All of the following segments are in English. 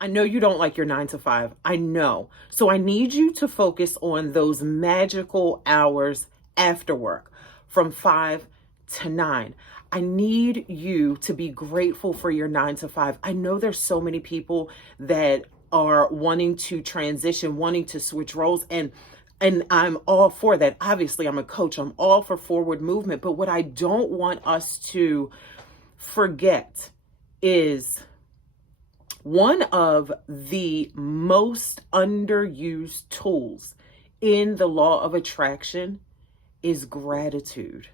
I know you don't like your 9 to 5. I know. So I need you to focus on those magical hours after work from 5 to 9. I need you to be grateful for your 9 to 5. I know there's so many people that are wanting to transition, wanting to switch roles, and I'm all for that. Obviously, I'm a coach. I'm all for forward movement. But what I don't want us to forget is one of the most underused tools in the law of attraction is gratitude.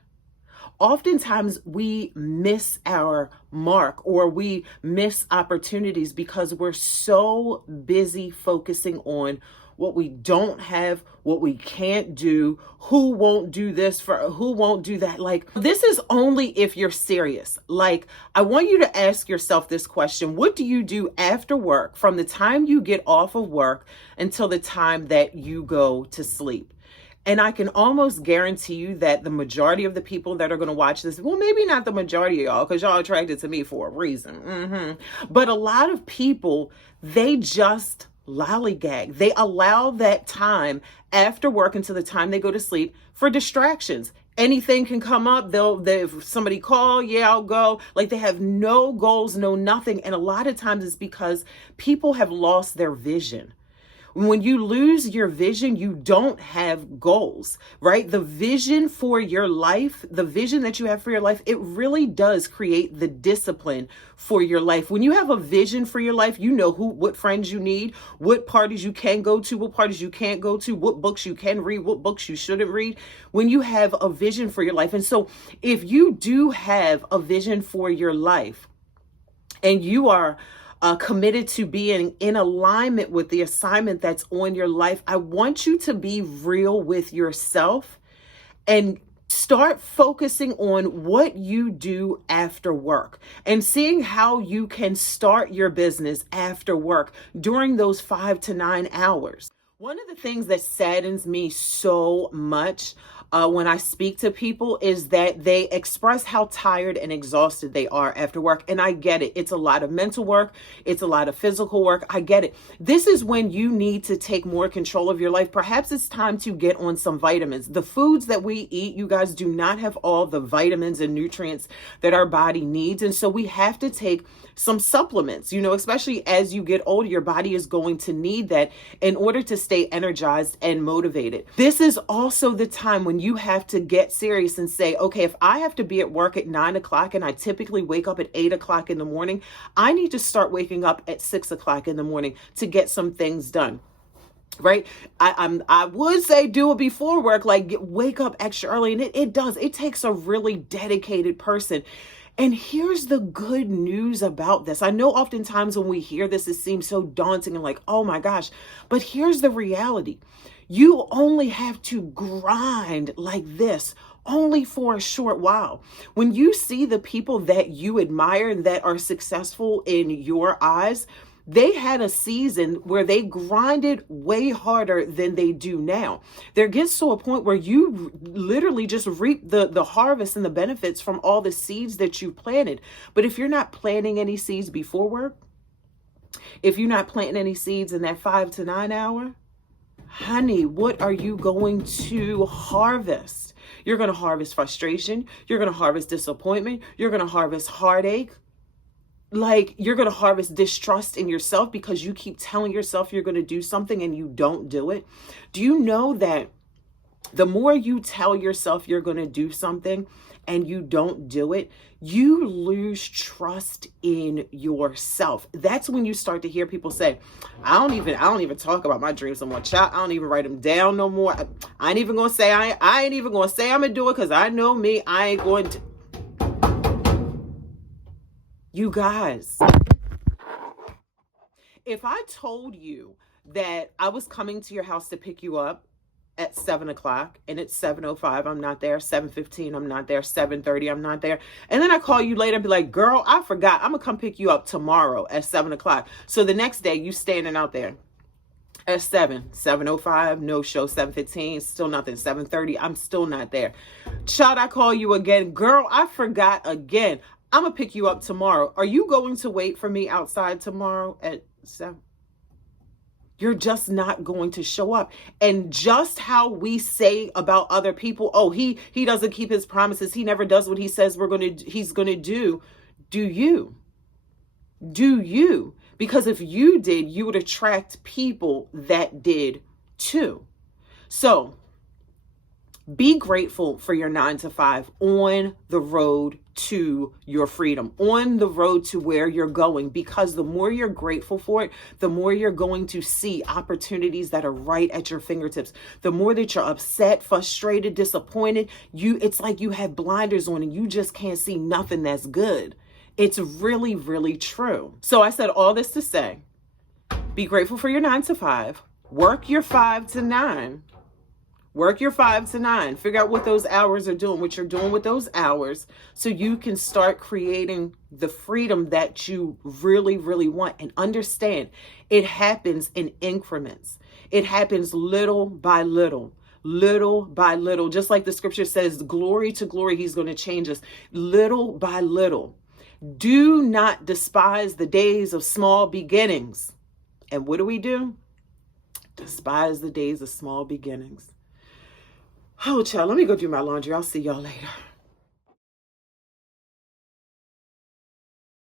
Oftentimes we miss our mark or we miss opportunities because we're so busy focusing on what we don't have, what we can't do, who won't do this for who won't do that. Like, this is only if you're serious. Like, I want you to ask yourself this question. What do you do after work from the time you get off of work until the time that you go to sleep? And I can almost guarantee you that the majority of the people that are going to watch this, well, maybe not the majority of y'all, because y'all attracted to me for a reason. But a lot of people, they just lollygag. They allow that time after work until the time they go to sleep for distractions. Anything can come up. If somebody call, yeah, I'll go. Like, they have no goals, no nothing. And a lot of times it's because people have lost their vision. When you lose your vision, you don't have goals, right? The vision for your life, the vision that you have for your life, it really does create the discipline for your life. When you have a vision for your life, you know what friends you need, what parties you can go to, what parties you can't go to, what books you can read, what books you shouldn't read. When you have a vision for your life. And so if you do have a vision for your life and you are committed to being in alignment with the assignment that's on your life, I want you to be real with yourself and start focusing on what you do after work and seeing how you can start your business after work during those 5 to 9 hours. One of the things that saddens me so much when I speak to people is that they express how tired and exhausted they are after work. And I get it. It's a lot of mental work. It's a lot of physical work. I get it. This is when you need to take more control of your life. Perhaps it's time to get on some vitamins. The foods that we eat, you guys, do not have all the vitamins and nutrients that our body needs. And so we have to take some supplements, especially as you get older, your body is going to need that in order to stay energized and motivated. This is also the time when you have to get serious and say, okay, if I have to be at work at 9 o'clock and I typically wake up at 8 o'clock in the morning, I need to start waking up at 6 o'clock in the morning to get some things done. Right? I would say do it before work, like wake up extra early. And it takes a really dedicated person. And here's the good news about this. I know oftentimes when we hear this, it seems so daunting and like, oh my gosh, but here's the reality. You only have to grind like this only for a short while. When you see the people that you admire and that are successful in your eyes, they had a season where they grinded way harder than they do now. There gets to a point where you literally just reap the harvest and the benefits from all the seeds that you planted. But if you're not planting any seeds before work, if you're not planting any seeds in that 5 to 9 hour, honey, what are you going to harvest? You're going to harvest frustration. You're going to harvest disappointment. You're going to harvest heartache. Like, you're going to harvest distrust in yourself because you keep telling yourself you're going to do something and you don't do it. Do you know that the more you tell yourself you're going to do something and you don't do it, you lose trust in yourself. That's when you start to hear people say, I don't even talk about my dreams no more. Child, I don't even write them down no more. I ain't even going to say, I ain't even going to say I'm going to do it because I know me. I ain't going to. You guys, if I told you that I was coming to your house to pick you up at 7 o'clock and it's 7:05, I'm not there, 7:15, I'm not there, 7:30, I'm not there. And then I call you later and be like, girl, I forgot. I'm going to come pick you up tomorrow at 7 o'clock. So the next day you standing out there at 7:05, no show, 7:15, still nothing, 7:30, I'm still not there. Child, I call you again. Girl, I forgot again. I'm going to pick you up tomorrow. Are you going to wait for me outside tomorrow at So you're just not going to show up. And just how we say about other people, oh, he doesn't keep his promises, he never does what he says he's going to do. Do you? Do you? Because if you did, you would attract people that did too. So be grateful for your 9 to 5 on the road to your freedom, on the road to where you're going, because the more you're grateful for it, the more you're going to see opportunities that are right at your fingertips. The more that you're upset, frustrated, disappointed, it's like you have blinders on and you just can't see nothing that's good. It's really, really true. So I said all this to say, be grateful for your 9 to 5, work your 5 to 9. Work your 5 to 9. Figure out what those hours are doing, what you're doing with those hours, so you can start creating the freedom that you really, really want. And understand, it happens in increments. It happens little by little. Little by little. Just like the scripture says, glory to glory, he's going to change us. Little by little. Do not despise the days of small beginnings. And what do? Despise the days of small beginnings. Oh, child, let me go do my laundry. I'll see y'all later.